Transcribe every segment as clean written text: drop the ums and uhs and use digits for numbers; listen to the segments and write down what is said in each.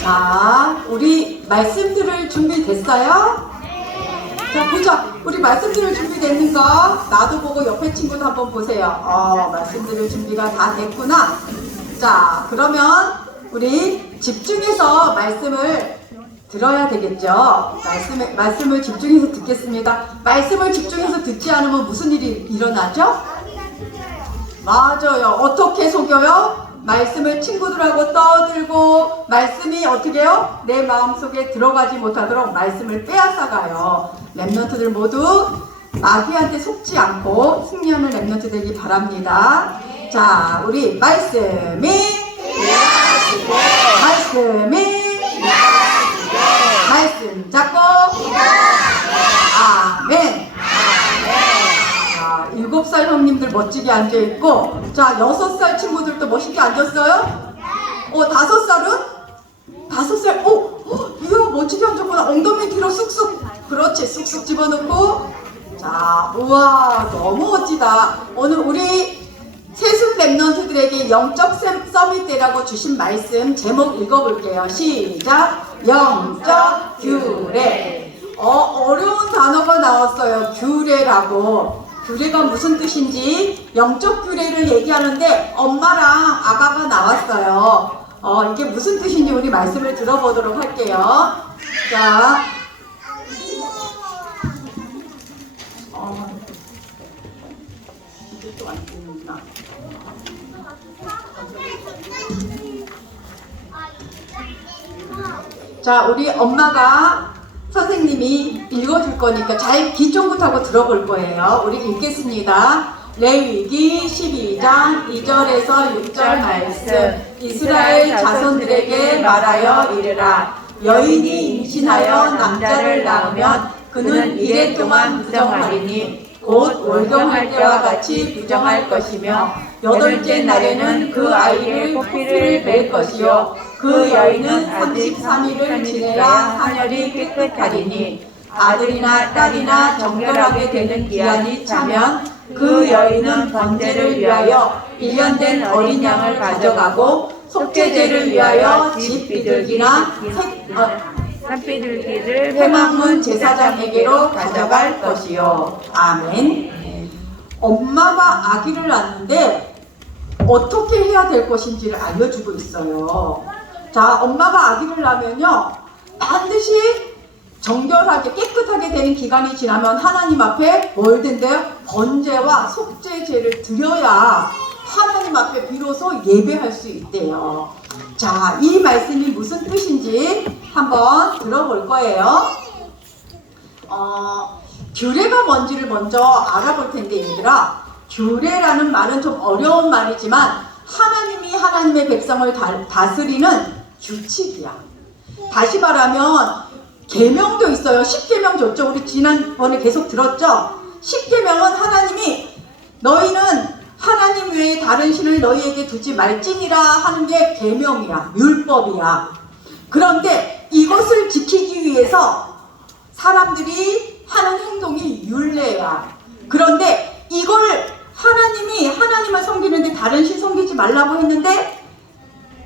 자, 우리 말씀 들을 준비 됐어요? 자, 보자. 우리 말씀 들을 준비 됐는가? 나도 보고 옆에 친구도 한번 보세요. 말씀 들을 준비가 다 됐구나. 자, 그러면 우리 집중해서 말씀을 들어야 되겠죠? 말씀을 집중해서 듣겠습니다. 말씀을 집중해서 듣지 않으면 무슨 일이 일어나죠? 맞아요. 어떻게 속여요? 말씀을 친구들하고 떠들고 말씀이 어떻게 해요? 내 마음속에 들어가지 못하도록 말씀을 빼앗아가요. 랩런트들 모두 마귀한테 속지 않고 승리하는 랩런트 되기 바랍니다. 자, 우리 말씀이 말씀 잡고 아멘. 자, 7살 형님들 멋지게 앉아있고, 자, 6살 친구들도 멋있게 앉았어요? 5살은? 5살, 이거 멋지게 앉았구나. 엉덩이 뒤로 쑥쑥, 그렇지, 쑥쑥 집어넣고. 자, 우와, 너무 멋지다. 오늘 우리 세순 랩런트들에게 영적 서밋대라고 주신 말씀 제목 읽어볼게요. 시작. 영적 규례. 어려운 단어가 나왔어요. 규례라고. 규례가 무슨 뜻인지 영적 규례를 얘기하는데 엄마랑 아가가 나왔어요. 이게 무슨 뜻인지 우리 말씀을 들어보도록 할게요. 자, 이게 또 안 되는구나. 자, 우리 엄마가 선생님이 읽어줄 거니까 잘 귀 쫑긋하고 들어볼 거예요. 우리 읽겠습니다. 레위기 12장 2절에서 6절 말씀. 이스라엘 자손들에게 말하여 이르라. 여인이 임신하여 남자를 낳으면 그는 이래 동안 부정하리니 곧 월경할 때와 같이 부정할 것이며 8째 날에는 그 아이를 포피를 맬 것이요 그 여인은 33일을 지내야 하늘이 깨끗하리니 아들이나 딸이나 정결하게 되는 기한이 차면 그 여인은 번제를 위하여 1년 된 어린 양을 가져가고 속죄제를 위하여 집 비둘기나 산비둘기를 회막문 제사장에게로 가져갈 것이요. 아멘. 엄마가 아기를 낳는데 어떻게 해야 될 것인지를 알려주고 있어요. 자, 엄마가 아기를 낳으면요, 반드시 정결하게 깨끗하게 되는 기간이 지나면 하나님 앞에 뭘 된대요? 번제와 속죄제를 드려야 하나님 앞에 비로소 예배할 수 있대요. 자, 이 말씀이 무슨 뜻인지 한번 들어볼 거예요. 규례가 뭔지를 먼저 알아볼 텐데, 얘들아, 규례라는 말은 좀 어려운 말이지만 하나님이 하나님의 백성을 다스리는 규칙이야. 다시 말하면 계명도 있어요. 10계명 줬죠. 우리 지난번에 계속 들었죠. 10계명은 하나님이 너희는 하나님 외에 다른 신을 너희에게 두지 말지니라 하는 게 계명이야. 율법이야. 그런데 이것을 지키기 위해서 사람들이 하는 행동이 율례야. 그런데 이걸 하나님이 하나님을 섬기는데 다른 신 섬기지 말라고 했는데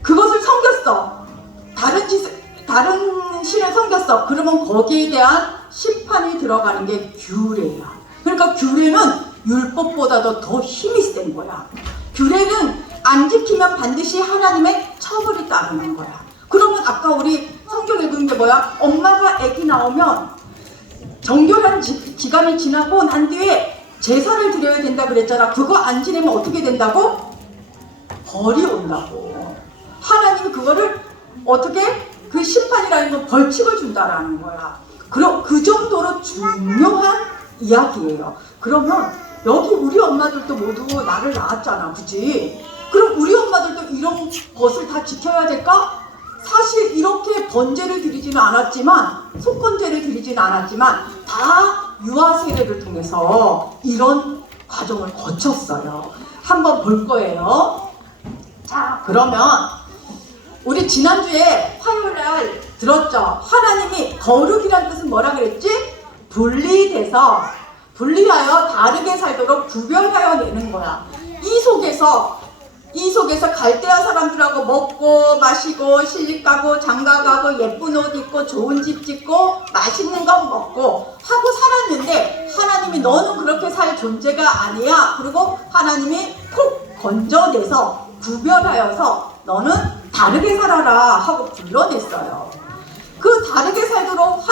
그것을 섬겼어. 다른 신을 섬겼어. 그러면 거기에 대한 심판이 들어가는 게 규례야. 그러니까 규례는 율법보다도 더 힘이 센 거야. 규례는 안 지키면 반드시 하나님의 처벌이 따르는 거야. 그러면 아까 우리 성경 읽은 게 뭐야? 엄마가 아기 나오면 정결한 기간이 지나고 난 뒤에 제사를 드려야 된다 그랬잖아. 그거 안 지내면 어떻게 된다고? 벌이 온다고. 하나님이 그거를 어떻게? 그 심판이라는 건 벌칙을 준다라는 거야. 그 정도로 중요한 이야기예요. 그러면 여기 우리 엄마들도 모두 나를 낳았잖아. 그치? 그럼 우리 엄마들도 이런 것을 다 지켜야 될까? 사실 이렇게 번제를 드리지는 않았지만, 속건제를 드리지는 않았지만 다 유아 세례를 통해서 이런 과정을 거쳤어요. 한번 볼 거예요. 자, 그러면 우리 지난주에 화요일날 들었죠? 하나님이 거룩이란 뜻은 뭐라 그랬지? 분리하여 다르게 살도록 구별하여 내는 거야. 이 속에서 이 속에서 갈대아 사람들하고 먹고 마시고 시집가고 장가가고 예쁜 옷 입고 좋은 집 짓고 맛있는 거 먹고 하고 살았는데 하나님이 너는 그렇게 살 존재가 아니야. 그리고 하나님이 콕 건져내서 구별하여서 너는 다르게 살아라 하고 불러냈어요. 그 다르게 살도록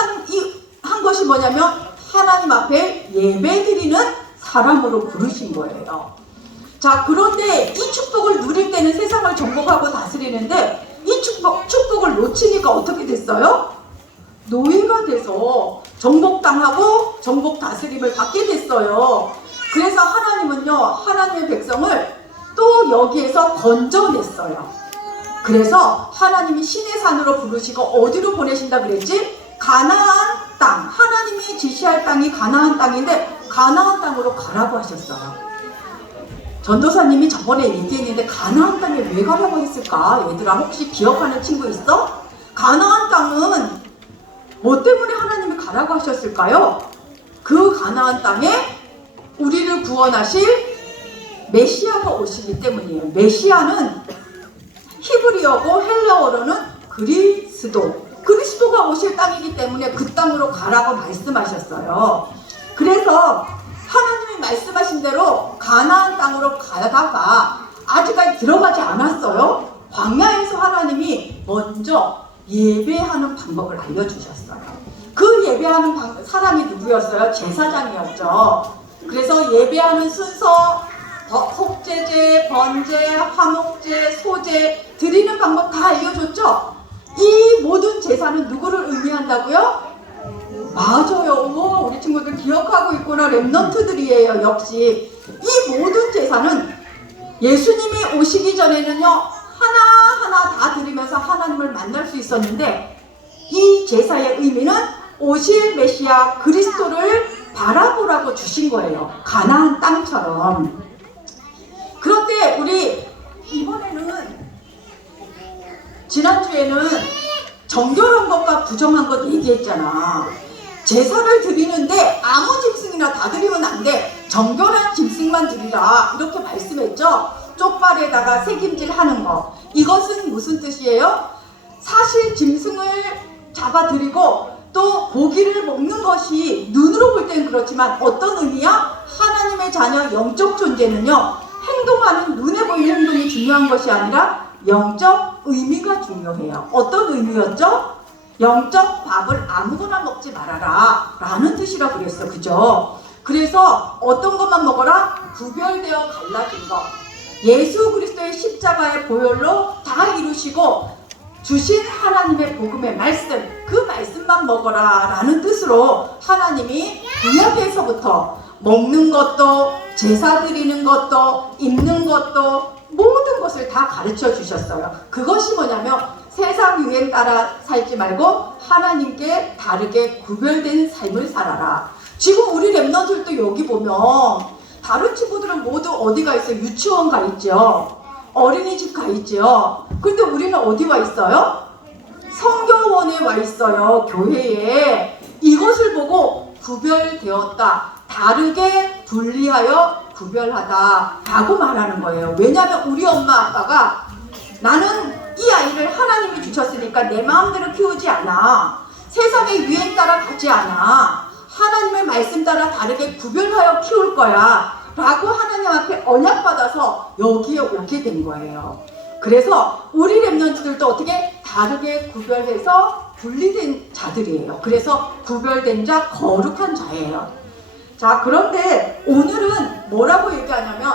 한 것이 뭐냐면 하나님 앞에 예배드리는 사람으로 부르신 거예요. 자, 그런데 이 축복을 누릴 때는 세상을 정복하고 다스리는데 이 축복을 놓치니까 어떻게 됐어요? 노예가 돼서 정복당하고 정복 다스림을 받게 됐어요. 그래서 하나님은요, 하나님의 백성을 또 여기에서 건져냈어요. 그래서 하나님이 신의 산으로 부르시고 어디로 보내신다 그랬지? 가나안 땅. 하나님이 지시할 땅이 가나안 땅인데 가나안 땅으로 가라고 하셨어요. 전도사님이 저번에 얘기했는데 가나안 땅에 왜 가라고 했을까? 얘들아, 혹시 기억하는 친구 있어? 가나안 땅은 뭐 때문에 하나님이 가라고 하셨을까요? 그 가나안 땅에 우리를 구원하실 메시아가 오시기 때문이에요. 메시아는 히브리어고 헬라어로는 그리스도가 오실 땅이기 때문에 그 땅으로 가라고 말씀하셨어요. 그래서 하나님이 말씀하신 대로 가나안 땅으로 가다가 아직까지 들어가지 않았어요. 광야에서 하나님이 먼저 예배하는 방법을 알려주셨어요. 그 예배하는 사람이 누구였어요? 제사장이었죠. 그래서 예배하는 순서, 속죄제, 번제, 화목제, 소제 드리는 방법 다 알려줬죠. 이 모든 제사는 누구를 의미한다고요? 맞아요. 우와, 우리 친구들 기억하고 있구나. 랩넌트들이에요. 역시 이 모든 제사는 예수님이 오시기 전에는요, 하나하나 다 드리면서 하나님을 만날 수 있었는데 이 제사의 의미는 오실 메시아 그리스도를 바라보라고 주신 거예요. 가나안 땅처럼. 그런데 우리 이번에는, 지난주에는 정결한 것과 부정한 것 얘기했잖아. 제사를 드리는데 아무 짐승이나 다 드리면 안 돼. 정결한 짐승만 드리라. 이렇게 말씀했죠. 쪽발에다가 새김질 하는 거. 이것은 무슨 뜻이에요? 사실 짐승을 잡아 드리고 또 고기를 먹는 것이 눈으로 볼 땐 그렇지만 어떤 의미야? 하나님의 자녀 영적 존재는요, 행동하는 눈에 보이는 행동이 중요한 것이 아니라 영적 의미가 중요해요. 어떤 의미였죠? 영적 밥을 아무거나 먹지 말아라 라는 뜻이라 그랬어. 그죠? 그래서 어떤 것만 먹어라? 구별되어 갈라진 것. 예수 그리스도의 십자가의 보혈로 다 이루시고 주신 하나님의 복음의 말씀, 그 말씀만 먹어라 라는 뜻으로 하나님이 구약에서부터 먹는 것도, 제사 드리는 것도, 입는 것도, 모든 것을 다 가르쳐 주셨어요. 그것이 뭐냐면 세상 유행 따라 살지 말고 하나님께 다르게 구별된 삶을 살아라. 지금 우리 랩런트들도 여기 보면 다른 친구들은 모두 어디 가 있어요? 유치원 가 있죠. 어린이집 가 있죠. 근데 우리는 어디 와 있어요? 성교원에 와 있어요. 교회에. 이것을 보고 구별되었다, 다르게 분리하여 구별하다 라고 말하는 거예요. 왜냐하면 우리 엄마 아빠가 나는 이 아이를 하나님이 주셨으니까 내 마음대로 키우지 않아. 세상의 유행 따라 가지 않아. 하나님의 말씀 따라 다르게 구별하여 키울 거야 라고 하나님 앞에 언약받아서 여기에 오게 된 거예요. 그래서 우리 랩런트들도 어떻게 다르게 구별해서 분리된 자들이에요. 그래서 구별된 자, 거룩한 자예요. 자, 그런데 오늘은 뭐라고 얘기하냐면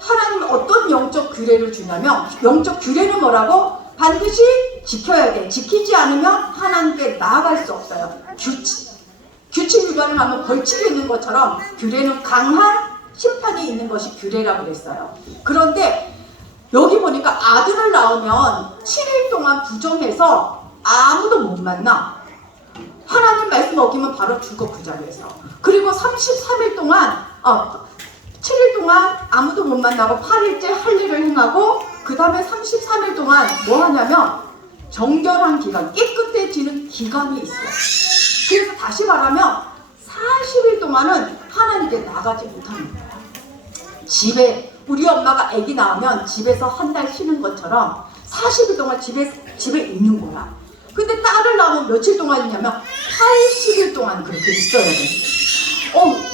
하나님이 어떤 영적 규례를 주냐면, 영적 규례는 뭐라고? 반드시 지켜야 돼. 지키지 않으면 하나님께 나아갈 수 없어요. 규칙 위반을 하면 벌칙이 있는 것처럼 규례는 강한 심판이 있는 것이 규례라고 그랬어요. 그런데 여기 보니까 아들을 낳으면 7일 동안 부정해서 아무도 못 만나. 하나님 말씀 어기면 바로 죽어, 그 자리에서. 그리고 33일 동안 7일 동안 아무도 못 만나고 8일째 할 일을 행하고 그 다음에 33일 동안 뭐 하냐면 정결한 기간, 깨끗해지는 기간이 있어요. 그래서 다시 말하면 40일 동안은 하나님께 나가지 못하는 거예요. 집에 우리 엄마가 아기 낳으면 집에서 한 달 쉬는 것처럼 40일 동안 집에 있는 거야. 근데 딸을 낳으면 며칠 동안 있냐면 80일 동안 그렇게 있어야 돼.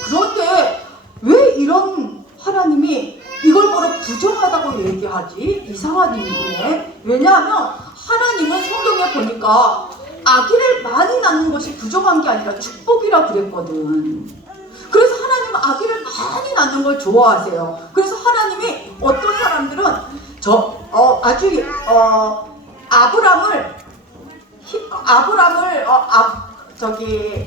그런데 왜 이런 하나님이 이걸 보러 부정하다고 얘기하지? 이상한 일이네. 왜냐하면 하나님은 성경에 보니까 아기를 많이 낳는 것이 부정한 게 아니라 축복이라 그랬거든. 그래서 하나님은 아기를 많이 낳는 걸 좋아하세요. 그래서 하나님이 어떤 사람들은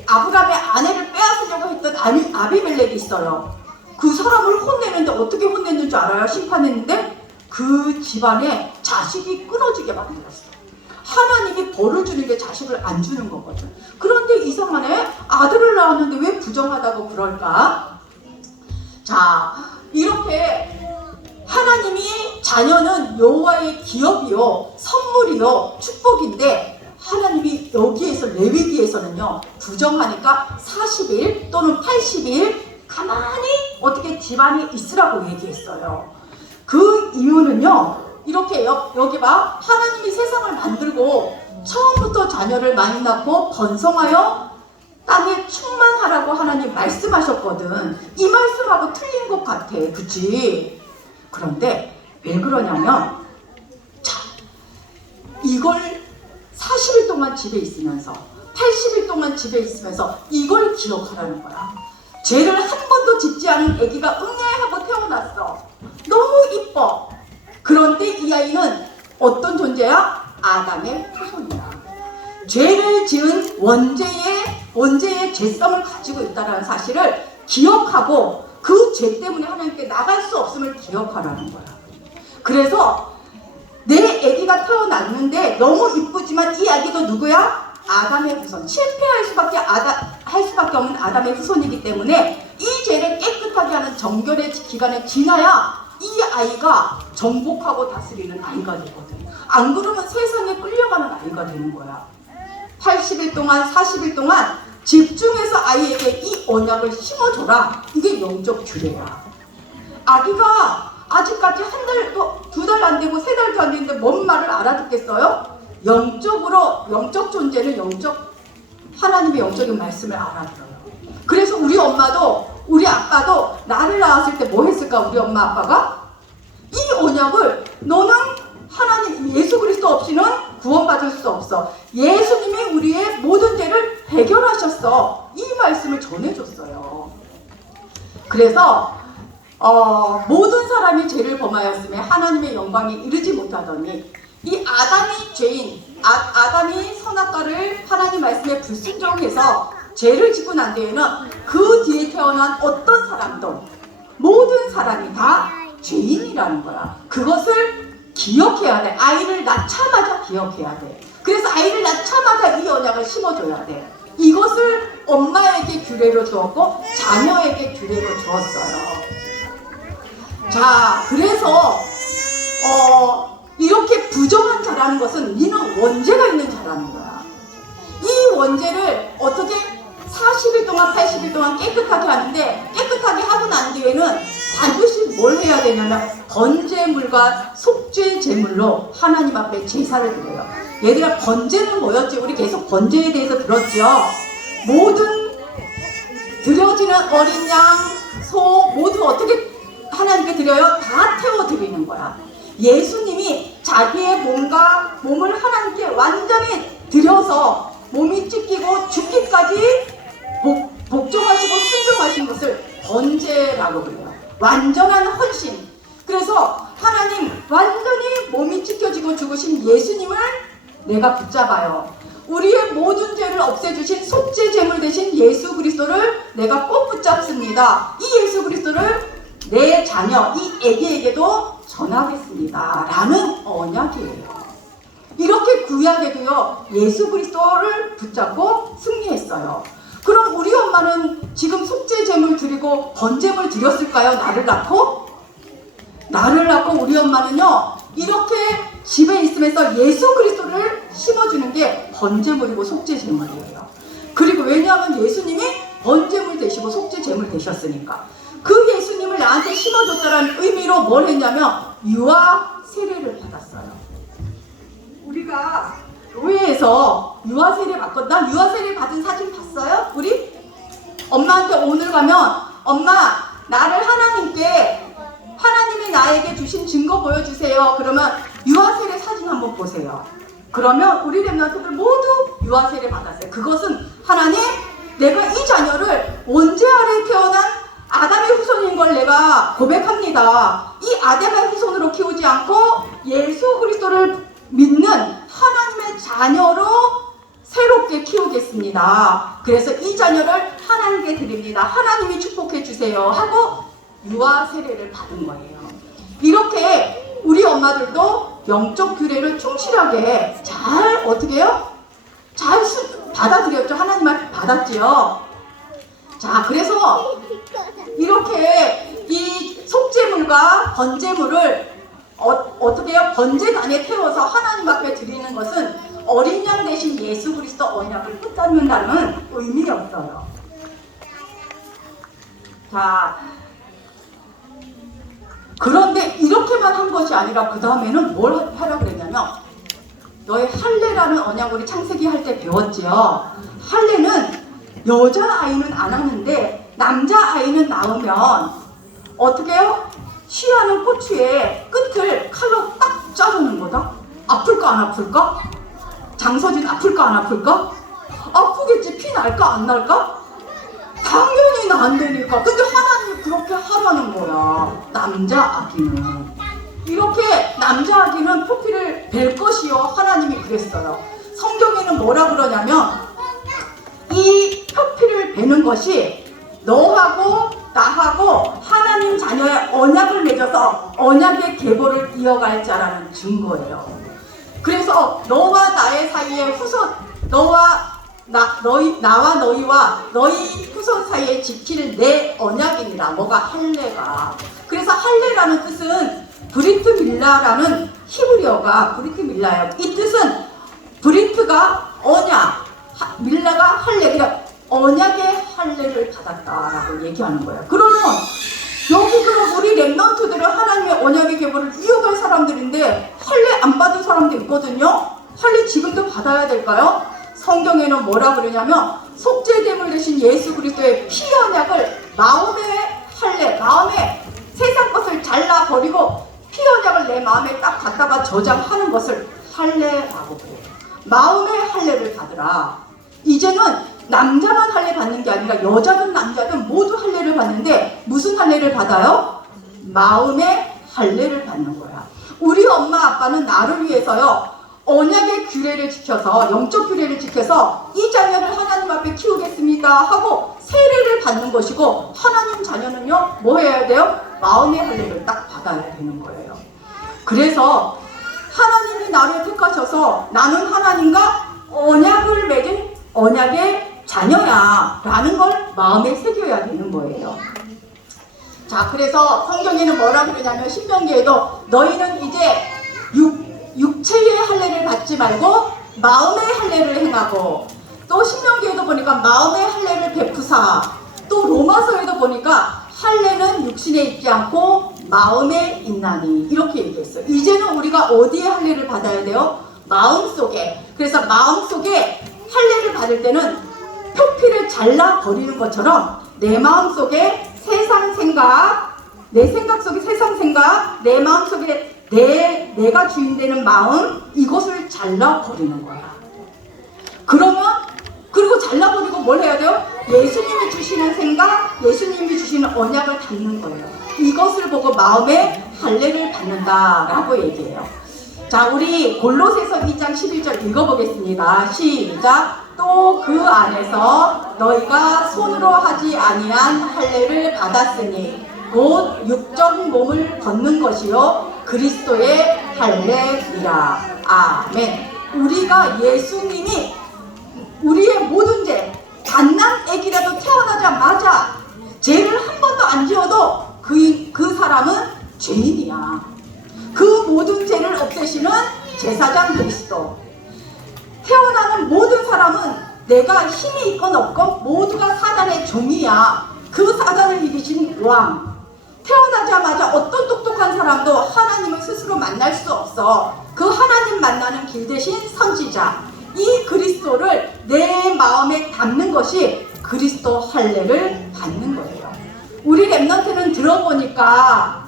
아브람의 아내를 빼앗으려고 했던 아비멜렉이 있어요. 그 사람을 혼내는데 어떻게 혼냈는 줄 알아요? 심판했는데 그 집안에 자식이 끊어지게 만들었어. 하나님이 벌을 주는 게 자식을 안 주는 거거든. 그런데 이상하네. 아들을 낳았는데 왜 부정하다고 그럴까? 자, 이렇게 하나님이 자녀는 여호와의 기업이요, 선물이요, 축복인데 하나님이 여기에서 레위기에서는요 부정하니까 40일 또는 80일 가만히 어떻게 집안에 있으라고 얘기했어요. 그 이유는요, 이렇게 여기 봐. 하나님이 세상을 만들고 처음부터 자녀를 많이 낳고 번성하여 땅에 충만하라고 하나님 말씀하셨거든. 이 말씀하고 틀린 것 같아. 그치? 그런데 왜 그러냐면, 자, 이걸 40일 동안 집에 있으면서 80일 동안 집에 있으면서 이걸 기억하라는 거야. 죄를 한 번도 짓지 않은 아기가 응애하고 태어났어. 너무 이뻐. 그런데 이 아이는 어떤 존재야? 아담의 후손이야. 죄를 지은 원죄의 죄성을 가지고 있다는 사실을 기억하고 그 죄 때문에 하나님께 나갈 수 없음을 기억하라는 거야. 그래서 내 아기가 태어났는데 너무 이쁘지만 이 아기도 누구야? 아담의 후손. 실패할 수밖에 없는 아담의 후손이기 때문에 이 죄를 깨끗하게 하는 정결의 기간에 지나야 이 아이가 정복하고 다스리는 아이가 되거든. 안 그러면 세상에 끌려가는 아이가 되는 거야. 80일 동안 40일 동안 집중해서 아이에게 이 언약을 심어줘라. 이게 영적 규례야. 아기가 아직까지 한 달도 2달 안 되고 3달도 안 되는데 뭔 말을 알아듣겠어요? 영적 존재는 하나님의 영적인 말씀을 알아들어요. 그래서 우리 엄마도 우리 아빠도 나를 낳았을 때 뭐 했을까? 우리 엄마 아빠가 이 언약을 너는 하나님 예수 그리스도 없이는 구원받을 수 없어. 예수님이 우리의 모든 죄를 해결하셨어. 이 말씀을 전해줬어요. 그래서 모든 사람이 죄를 범하였음에 하나님의 영광에 이르지 못하더니 이 아담이 죄인, 아담이 선악과를 하나님 말씀에 불순종해서 죄를 짓고 난 뒤에는 그 뒤에 태어난 어떤 사람도 모든 사람이 다 죄인이라는 거야. 그것을 기억해야 돼. 아이를 낳자마자 기억해야 돼. 그래서 아이를 낳자마자 이 언약을 심어줘야 돼. 이것을 엄마에게 규례로 주었고 자녀에게 규례로 주었어요. 자, 그래서 이렇게 부정한 자라는 것은 니는 원죄가 있는 자라는 거야. 이 원죄를 어떻게 40일 동안 80일 동안 깨끗하게 하는데, 깨끗하게 하고 난 뒤에는 반드시 뭘 해야 되냐면 번제물과 속죄 제물로 하나님 앞에 제사를 드려요. 얘들아, 번제는 뭐였지? 우리 계속 번제에 대해서 들었죠. 모든 드려지는 어린 양, 소 모두 어떻게 하나님께 드려요? 다 태워 드리는 거야. 예수님이 자기의 몸을 하나님께 완전히 드려서 몸이 찢기고 죽기까지 복종하시고 순종하신 것을 번제라고 그래요. 완전한 헌신. 그래서 하나님 완전히 몸이 찢겨지고 죽으신 예수님을 내가 붙잡아요. 우리의 모든 죄를 없애주신 속죄 제물 되신 예수 그리스도를 내가 꼭 붙잡습니다. 이 예수 그리스도를 내 자녀, 이 아기에게도 전하겠습니다. 라는 언약이에요. 이렇게 구약에도요, 예수 그리스도를 붙잡고 승리했어요. 그럼 우리 엄마는 지금 속죄 제물 드리고 번제물 드렸을까요? 나를 낳고 우리 엄마는요, 이렇게 집에 있으면서 예수 그리스도를 심어주는 게 번제물이고 속죄 제물이에요. 그리고 왜냐하면 예수님이 번제물 되시고 속죄 제물 되셨으니까 그 예수님을 나한테 심어줬다는 의미로 뭘 했냐면 유아 세례를 받았어요. 우리가 교회에서 유아 세례 받거든. 난 유아 세례 받은 사진 봤어요? 우리? 엄마한테 오늘 가면 엄마 나를 하나님이 나에게 주신 증거 보여주세요. 그러면 유아 세례 사진 한번 보세요. 그러면 우리 렘넌트들 모두 유아 세례 받았어요. 그것은 하나님 내가 이 자녀를 원죄 아래 태어난 아담의 후손인 걸 내가 고백합니다. 이 아담의 후손으로 키우지 않고 예수 그리스도를 믿는 하나님의 자녀로 새롭게 키우겠습니다. 그래서 이 자녀를 하나님께 드립니다. 하나님이 축복해 주세요 하고 유아 세례를 받은 거예요. 이렇게 우리 엄마들도 영적 규례를 충실하게 잘 어떻게 해요? 잘 받아들였죠. 하나님 앞에 받았지요. 자, 그래서 이렇게 이 속죄물과 번제물을 어떻게 해요? 번제단에 태워서 하나님 앞에 드리는 것은 어린 양 대신 예수 그리스도 언약을 붙잡는다는 의미였어요. 자, 그런데 이렇게만 한 것이 아니라 그 다음에는 뭘 하라고 그랬냐면 너의 할례라는 언약을 우리 창세기 할 때 배웠지요. 할례는 여자아이는 안 하는데 남자아이는 낳으면 어떻게 해요? 쉬하는 고추의 끝을 칼로 딱 자르는 거다. 아플까 안 아플까? 장서진 아플까 안 아플까? 아프겠지. 피 날까 안 날까? 당연히 난다니까. 근데 하나님이 그렇게 하라는 거야. 남자 아기는 이렇게 남자 아기는 표피를 벨 것이요. 하나님이 그랬어요. 성경에는 뭐라 그러냐면 이 표피를 베는 것이 너하고 나하고 하나님 자녀의 언약을 맺어서 언약의 계보를 이어갈 자라는 증거예요. 그래서 너와 나의 사이에 후손, 나와 너희와 너희 후손 사이에 지킬 내 언약이니라. 뭐가 할례가. 그래서 할례라는 뜻은 브리트 밀라라는 히브리어가 브리트 밀라예요. 이 뜻은 브리트가 언약, 밀라가 할례. 그러니까 언약의 할례를 받았다라고 얘기하는 거예요. 그러면 여기 그럼 우리 렘넌트들은 하나님의 언약의 계보를 이어갈 사람들인데 할례 안 받은 사람도 있거든요. 할례 지금도 받아야 될까요? 성경에는 뭐라 그러냐면 속죄제물 대신 예수 그리스도의 피 언약을 마음의 할례, 마음에 세상 것을 잘라버리고 피 언약을 내 마음에 딱 갖다가 저장하는 것을 할례라고 그래요. 마음의 할례를 받으라. 이제는 남자만 할례 받는 게 아니라 여자든 남자든 모두 할례를 받는데 무슨 할례를 받아요? 마음의 할례를 받는 거야. 우리 엄마 아빠는 나를 위해서요 언약의 규례를 지켜서 영적 규례를 지켜서 이 자녀를 하나님 앞에 키우겠습니다 하고 세례를 받는 것이고 하나님 자녀는요 뭐 해야 돼요? 마음의 할례를 딱 받아야 되는 거예요. 그래서 하나님이 나를 택하셔서 나는 하나님과 언약을 맺은 언약의 자녀야 라는 걸 마음에 새겨야 되는 거예요. 자, 그래서 성경에는 뭐라 그러냐면 신명기에도 너희는 이제 육체의 할례를 받지 말고 마음의 할례를 행하고, 또 신명기에도 보니까 마음의 할례를 베푸사, 또 로마서에도 보니까 할례는 육신에 있지 않고 마음에 있나니 이렇게 얘기했어요. 이제는 우리가 어디에 할례를 받아야 돼요? 마음속에. 그래서 마음속에 할례를 받을 때는 표피를 잘라버리는 것처럼 내 마음속에 세상 생각, 내 생각 속에 세상 생각, 내 마음속에 내가 주인 되는 마음, 이것을 잘라버리는 거야. 그리고 잘라버리고 뭘 해야 돼요? 예수님이 주시는 생각, 예수님이 주시는 언약을 갖는 거예요. 이것을 보고 마음에 할례를 받는다라고 얘기해요. 자, 우리 골로새서 2장 11절 읽어보겠습니다. 시작. 또 그 안에서 너희가 손으로 하지 아니한 할례를 받았으니 곧 육적 몸을 걷는 것이요 그리스도의 할례니라. 아멘. 우리가 예수님이 우리의 모든 죄, 갓난 애기라도 태어나자마자 죄를 한 번도 안 지어도 그 사람은 죄인이야. 그 모든 죄를 없애시는 제사장 그리스도. 태어나는 모든 사람은 내가 힘이 있건 없건 모두가 사단의 종이야. 그 사단을 이기신 왕. 태어나자마자 어떤 똑똑한 사람도 하나님을 스스로 만날 수 없어. 그 하나님 만나는 길 대신 선지자, 이 그리스도를 내 마음에 담는 것이 그리스도 할례를 받는 거예요. 우리 랩런트는 들어보니까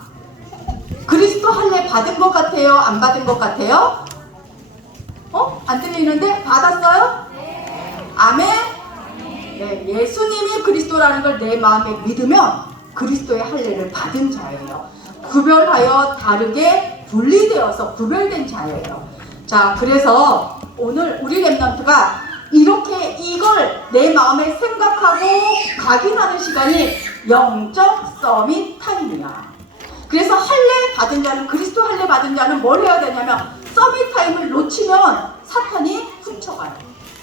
그리스도 할례 받은 것 같아요? 안 받은 것 같아요? 안 들리는데? 받았어요? 아멘? 네, 예수님이 그리스도라는 걸 내 마음에 믿으면 그리스도의 할례를 받은 자예요. 구별하여 다르게 분리되어서 구별된 자예요. 자, 그래서 오늘 우리 랩런트가 이렇게 이걸 내 마음에 생각하고 각인하는 시간이 영적 서밋 타임이야. 그래서 할례 받은 자는, 그리스도 할례 받은 자는 뭘 해야 되냐면 서밋 타임을 놓치면 사탄이 훔쳐가요.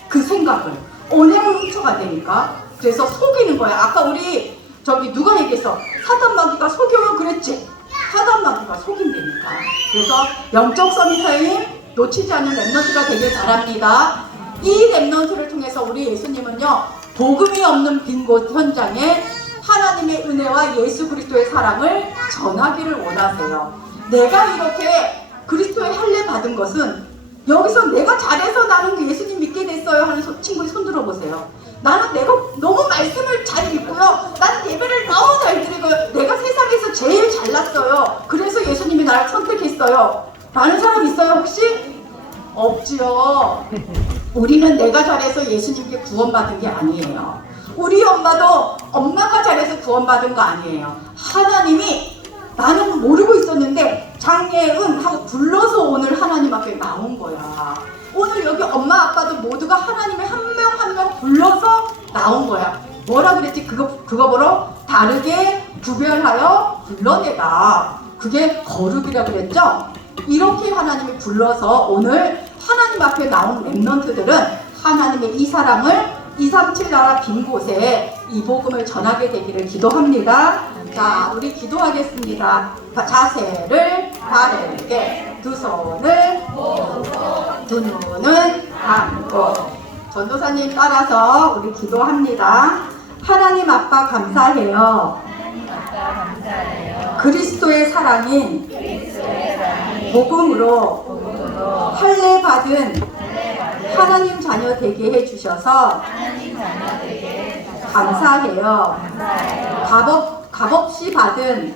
그 생각을, 언행을 훔쳐가되니까. 그래서 속이는 거야. 아까 우리 누가 얘기했어? 사단 마귀가 속여요 그랬지? 사단 마귀가 속인다니까. 그래서 영적 서밋 타임 놓치지 않는 랩런트가 되길 바랍니다. 이 랩런트를 통해서 우리 예수님은요, 복음이 없는 빈 곳 현장에 하나님의 은혜와 예수 그리스도의 사랑을 전하기를 원하세요. 내가 이렇게 그리스도의 할례 받은 것은, 여기서 내가 잘해서 나는 예수님 믿게 됐어요 하는 친구들 손 들어보세요. 나는 내가 너무 말씀을 잘 읽고요, 난 예배를 너무 잘 드리고요, 내가 세상에서 제일 잘났어요, 그래서 예수님이 나를 선택했어요 라는 사람 있어요 혹시? 없지요. 우리는 내가 잘해서 예수님께 구원받은 게 아니에요. 우리 엄마도 엄마가 잘해서 구원받은 거 아니에요. 하나님이, 나는 모르고 있었는데 장예은 하고 불러서 오늘 하나님 앞에 나온 거야. 오늘 여기 엄마 아빠도 모두가 하나님의 한 명 한 명 불러서 나온 거야. 뭐라 그랬지? 그거 보러 다르게 구별하여 불러내다. 그게 거룩이라 그랬죠? 이렇게 하나님이 불러서 오늘 하나님 앞에 나온 랩런트들은 하나님의 이 사랑을 237 나라 빈 곳에 이 복음을 전하게 되기를 기도합니다. 자, 우리 기도하겠습니다. 자세를 바르게, 두 손을 모으고, 두 눈을 감고. 전도사님 따라서 우리 기도합니다. 하나님 아빠 감사해요. 그리스도의 사랑인 복음으로 할례 받은 하나님 자녀 되게 해주셔서 감사해요. 값없이 받은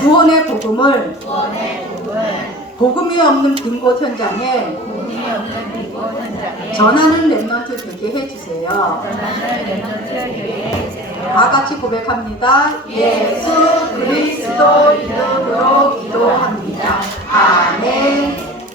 구원의 복음을 복음이 없는 빈 곳 현장에 전하는 랩런트 되게 해주세요. 다 같이 고백합니다. 예수 그리스도 이름으로 기도합니다. 아멘.